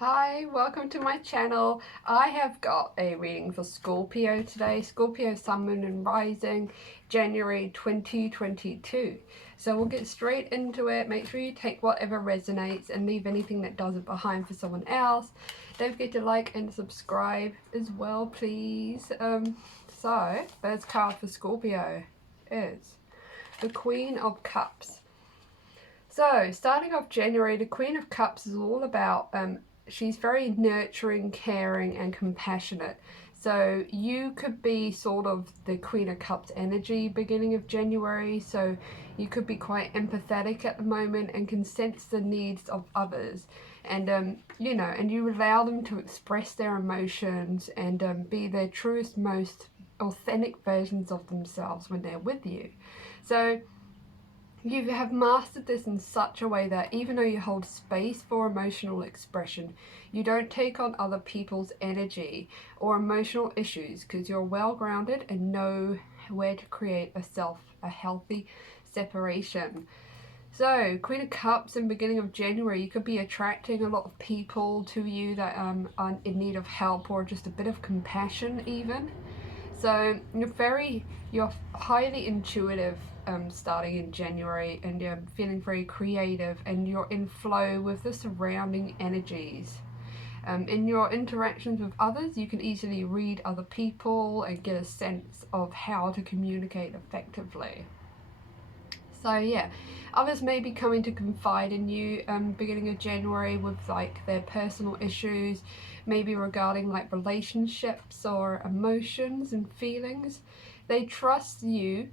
Hi, welcome to my channel. I have got a reading for Scorpio today. Scorpio Sun, Moon and Rising, January 2022. So we'll get straight into it. Make sure you take whatever resonates and leave anything that doesn't behind for someone else. Don't forget to like and subscribe as well, please. So, first card for Scorpio is the Queen of Cups. So, starting off January, the Queen of Cups is all about she's very nurturing, caring, and compassionate. So you could be sort of the Queen of Cups energy beginning of January. So you could be quite empathetic at the moment and can sense the needs of others. And, and you allow them to express their emotions and be their truest, most authentic versions of themselves when they're with you. So you have mastered this in such a way that even though you hold space for emotional expression, you don't take on other people's energy or emotional issues because you're well grounded and know where to create a healthy separation. So, Queen of Cups in beginning of January, you could be attracting a lot of people to you that are in need of help or just a bit of compassion even. So you're highly intuitive starting in January, and you're feeling very creative, and you're in flow with the surrounding energies. In your interactions with others, you can easily read other people and get a sense of how to communicate effectively. So yeah, others may be coming to confide in you beginning of January with like their personal issues, maybe regarding like relationships or emotions and feelings. They trust you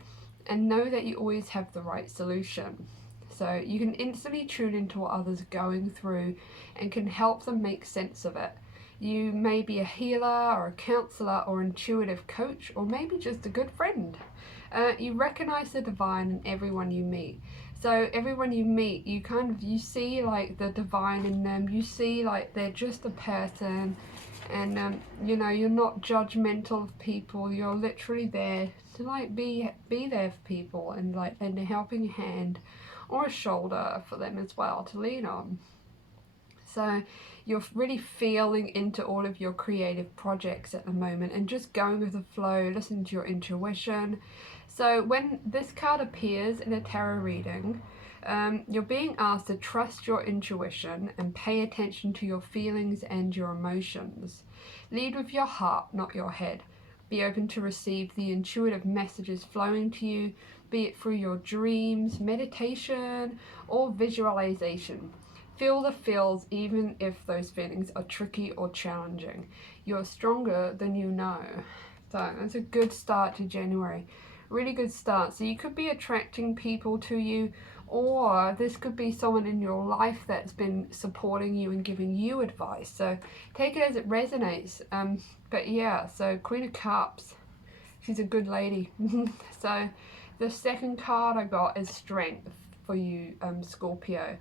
and know that you always have the right solution. So you can instantly tune into what others are going through and can help them make sense of it. You may be a healer or a counselor or intuitive coach, or maybe just a good friend. You recognize the divine in everyone you meet. So everyone you meet, you see like the divine in them. You see like they're just a person, and you're not judgmental of people. You're literally there to like be there for people and like lend a helping hand or a shoulder for them as well to lean on. So you're really feeling into all of your creative projects at the moment and just going with the flow, listening to your intuition. So when this card appears in a tarot reading, you're being asked to trust your intuition and pay attention to your feelings and your emotions. Lead with your heart, not your head. Be open to receive the intuitive messages flowing to you, be it through your dreams, meditation, or visualization. Feel the feels even if those feelings are tricky or challenging. You're stronger than you know. So that's a good start to January. Really good start. So you could be attracting people to you, or this could be someone in your life that's been supporting you and giving you advice. So take it as it resonates. But yeah, so Queen of Cups, she's a good lady. So the second card I got is Strength for you, Scorpio.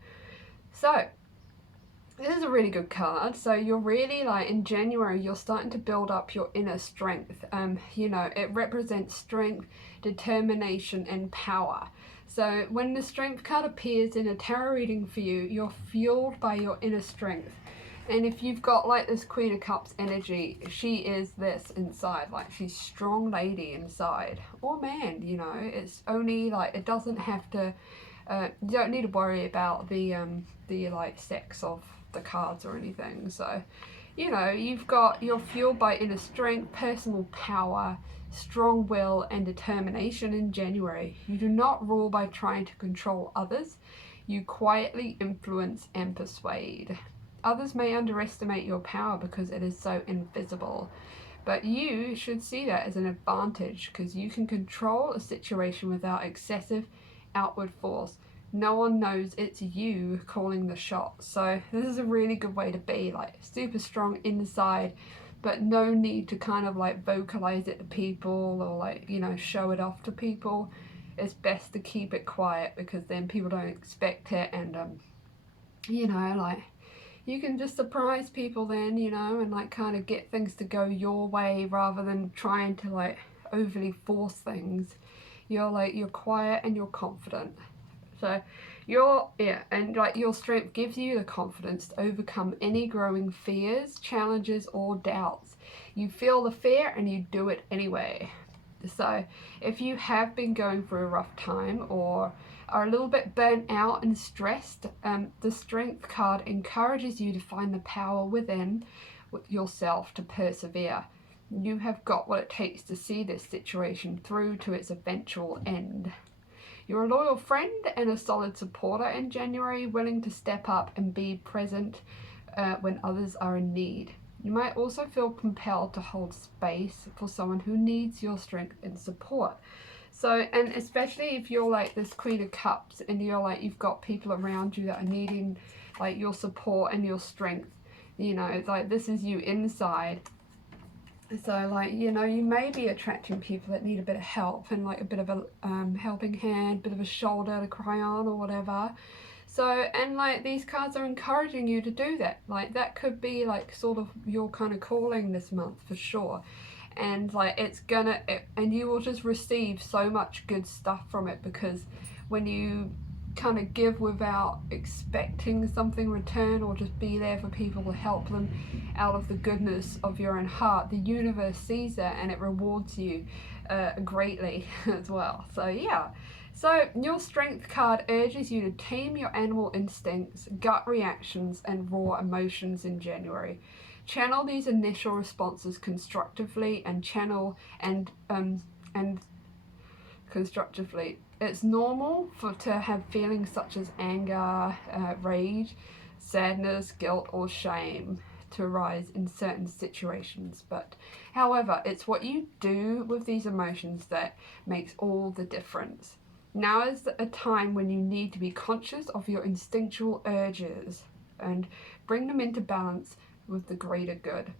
So this is a really good card. So you're really like in January, you're starting to build up your inner strength. It represents strength, determination, and power. So when the strength card appears in a tarot reading for you, you're fueled by your inner strength. And if you've got like this Queen of Cups energy, she is this inside, like she's strong lady inside. Or man, it's only like, it doesn't have to, you don't need to worry about the like sex of the cards or anything. So you're fueled by inner strength, personal power, strong will, and determination in January. You do not rule by trying to control others. You quietly influence and persuade. Others may underestimate your power because it is so invisible, but you should see that as an advantage because you can control a situation without excessive outward force. No one knows it's you calling the shots. So this is a really good way to be, like super strong inside, but no need to kind of like vocalize it to people or like, show it off to people. It's best to keep it quiet because then people don't expect it, and like you can just surprise people then, and like kind of get things to go your way rather than trying to like overly force things. You're quiet and you're confident. So And like your strength gives you the confidence to overcome any growing fears, challenges, or doubts. You feel the fear and you do it anyway. So if you have been going through a rough time or are a little bit burnt out and stressed, the strength card encourages you to find the power within yourself to persevere. You have got what it takes to see this situation through to its eventual end. You're a loyal friend and a solid supporter in January, willing to step up and be present when others are in need. You might also feel compelled to hold space for someone who needs your strength and support. So, and especially if you're like this Queen of Cups and you're like, you've got people around you that are needing like your support and your strength, you know, like this is you inside. So like, you know, you may be attracting people that need a bit of help and like a bit of a helping hand, bit of a shoulder to cry on or whatever. So, and like these cards are encouraging you to do that. Like that could be like sort of your kind of calling this month for sure. And like and you will just receive so much good stuff from it, because when you kind of give without expecting something in return, or just be there for people to help them out of the goodness of your own heart, the universe sees that and it rewards you greatly as well. So yeah. So your strength card urges you to tame your animal instincts, gut reactions, and raw emotions in January. Channel these initial responses constructively and constructively. It's normal to have feelings such as anger, rage, sadness, guilt, or shame to arise in certain situations. But however, it's what you do with these emotions that makes all the difference. Now is a time when you need to be conscious of your instinctual urges and bring them into balance with the greater good.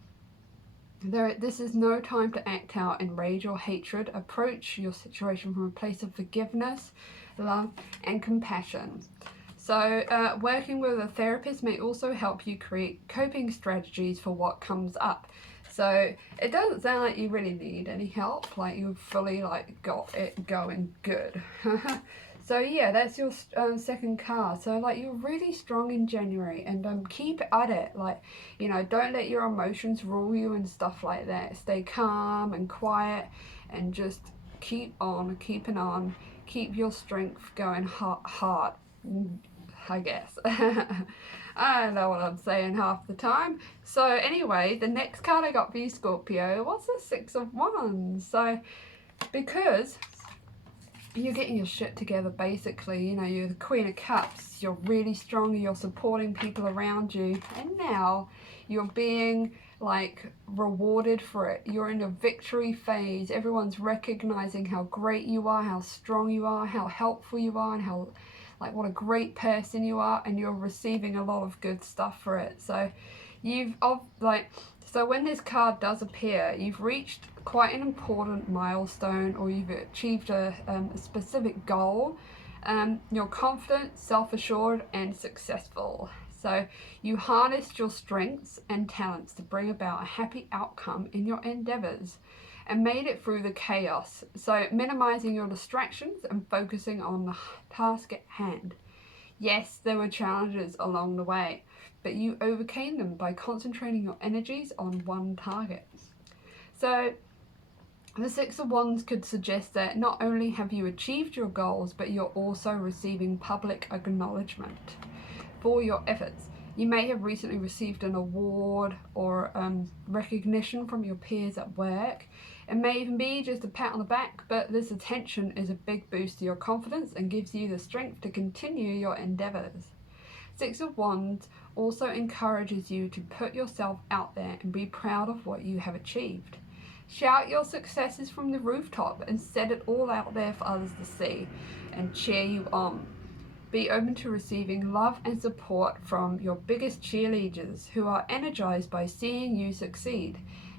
This is no time to act out in rage or hatred. Approach your situation from a place of forgiveness, love, and compassion. So working with a therapist may also help you create coping strategies for what comes up. So it doesn't sound like you really need any help, like you've fully like got it going good. So yeah, that's your second card. So like you're really strong in January, and keep at it. Like, you know, don't let your emotions rule you and stuff like that. Stay calm and quiet, and just keep on keeping on. Keep your strength going hard, I guess. I don't know what I'm saying half the time. So anyway, the next card I got for you, Scorpio, was the Six of Wands. So because you're getting your shit together, basically, you know, you're the Queen of Cups, you're really strong, you're supporting people around you, and now you're being like rewarded for it. You're in a victory phase. Everyone's recognizing how great you are, how strong you are, how helpful you are, and how like what a great person you are, and you're receiving a lot of good stuff for it. So so when this card does appear, you've reached quite an important milestone, or you've achieved a specific goal. You're confident, self-assured, and successful. So you harnessed your strengths and talents to bring about a happy outcome in your endeavors and made it through the chaos. So minimizing your distractions and focusing on the task at hand. Yes, there were challenges along the way, but you overcame them by concentrating your energies on one target. So the Six of Wands could suggest that not only have you achieved your goals, but you're also receiving public acknowledgement for your efforts. You may have recently received an award or recognition from your peers at work. It may even be just a pat on the back, but this attention is a big boost to your confidence and gives you the strength to continue your endeavors. Six of Wands also encourages you to put yourself out there and be proud of what you have achieved. Shout your successes from the rooftop and set it all out there for others to see and cheer you on. Be open to receiving love and support from your biggest cheerleaders who are energized by seeing you succeed.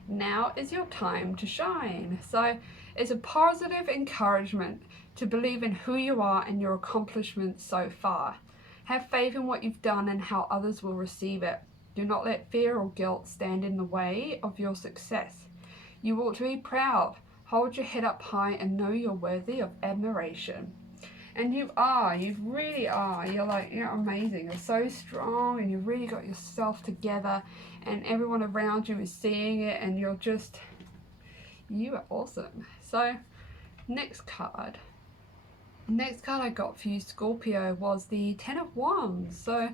Now is your time to shine. So it's a positive encouragement to believe in who you are and your accomplishments so far. Have faith in what you've done and how others will receive it. Do not let fear or guilt stand in the way of your success. You ought to be proud. Hold your head up high and know you're worthy of admiration. And you really are. You're amazing. You're so strong and you've really got yourself together and everyone around you is seeing it and you are awesome. So next card I got for you, Scorpio, was the Ten of Wands. So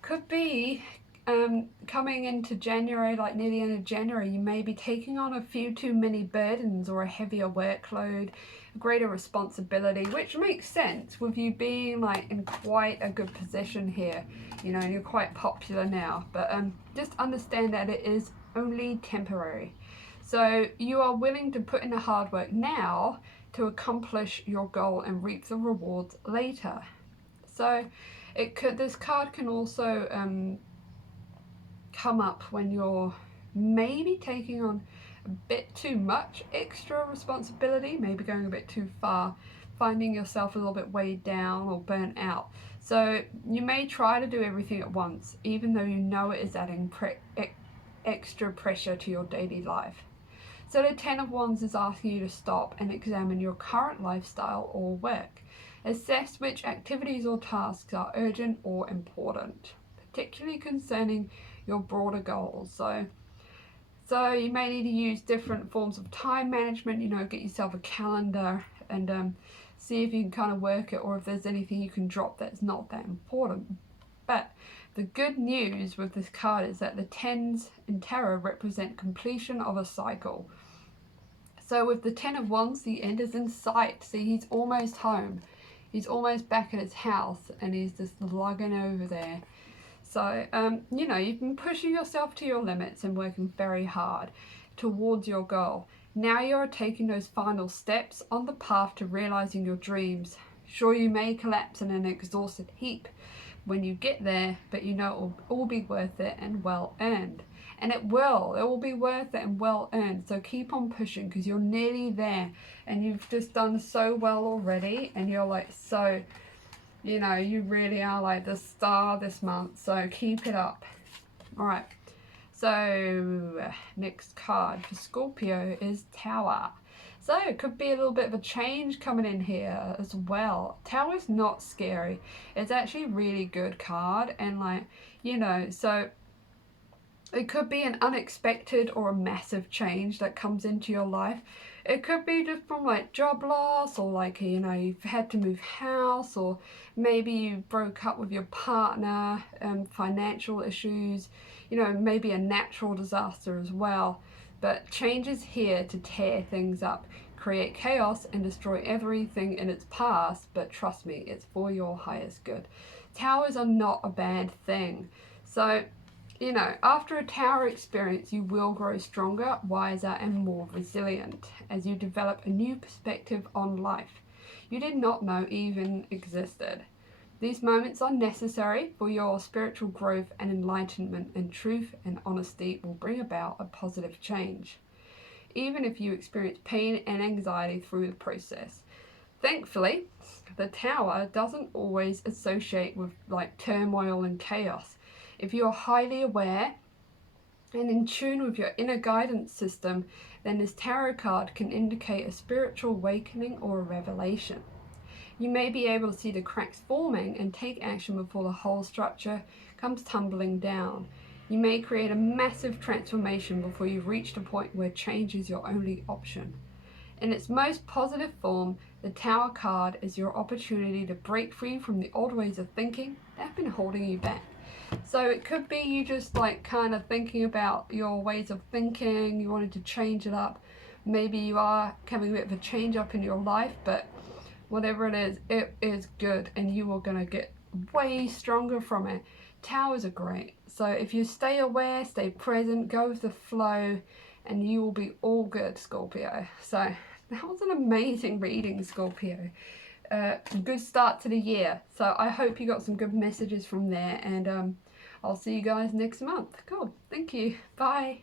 could be coming into January, like near the end of January, you may be taking on a few too many burdens or a heavier workload, greater responsibility, which makes sense with you being like in quite a good position here. You know, you're quite popular now, but just understand that it is only temporary. So you are willing to put in the hard work now to accomplish your goal and reap the rewards later. So this card can also come up when you're maybe taking on a bit too much extra responsibility, maybe going a bit too far, finding yourself a little bit weighed down or burnt out. So you may try to do everything at once, even though you know it is adding extra pressure to your daily life. So the Ten of Wands is asking you to stop and examine your current lifestyle or work. Assess which activities or tasks are urgent or important, particularly concerning your broader goals. So you may need to use different forms of time management, you know, get yourself a calendar and see if you can kind of work it, or if there's anything you can drop that's not that important. But the good news with this card is that the tens in tarot represent completion of a cycle. So with the Ten of Wands, the end is in sight. See, he's almost home. He's almost back at his house and he's just lugging over there. So, you know, you've been pushing yourself to your limits and working very hard towards your goal. Now you're taking those final steps on the path to realizing your dreams. Sure, you may collapse in an exhausted heap when you get there, but you know it will all be worth it and well earned. And it will be worth it and well earned. So keep on pushing because you're nearly there and you've just done so well already and you're like so, you know, you really are like the star this month. So keep it up. All right. So next card for Scorpio is Tower. So it could be a little bit of a change coming in here as well. Tower is not scary. It's actually a really good card and like, you know, so it could be an unexpected or a massive change that comes into your life. It could be just from like job loss or like, you know, you've had to move house or maybe you broke up with your partner, financial issues, you know, maybe a natural disaster as well. But change is here to tear things up, create chaos and destroy everything in its path. But trust me, it's for your highest good. Towers are not a bad thing. So, you know, after a tower experience, you will grow stronger, wiser, and more resilient as you develop a new perspective on life you did not know even existed. These moments are necessary for your spiritual growth and enlightenment, and truth and honesty will bring about a positive change, even if you experience pain and anxiety through the process. Thankfully, the tower doesn't always associate with like turmoil and chaos. If you are highly aware and in tune with your inner guidance system, then this tarot card can indicate a spiritual awakening or a revelation. You may be able to see the cracks forming and take action before the whole structure comes tumbling down. You may create a massive transformation before you've reached a point where change is your only option. In its most positive form, the Tower card is your opportunity to break free from the old ways of thinking that have been holding you back. So it could be you just like kind of thinking about your ways of thinking, you wanted to change it up. Maybe you are having a bit of a change up in your life, but whatever it is good and you are going to get way stronger from it. Towers are great. So if you stay aware, stay present, go with the flow, and you will be all good, Scorpio. So that was an amazing reading, Scorpio. Good start to the year. So I hope you got some good messages from there, and I'll see you guys next month. Cool. Thank you. Bye.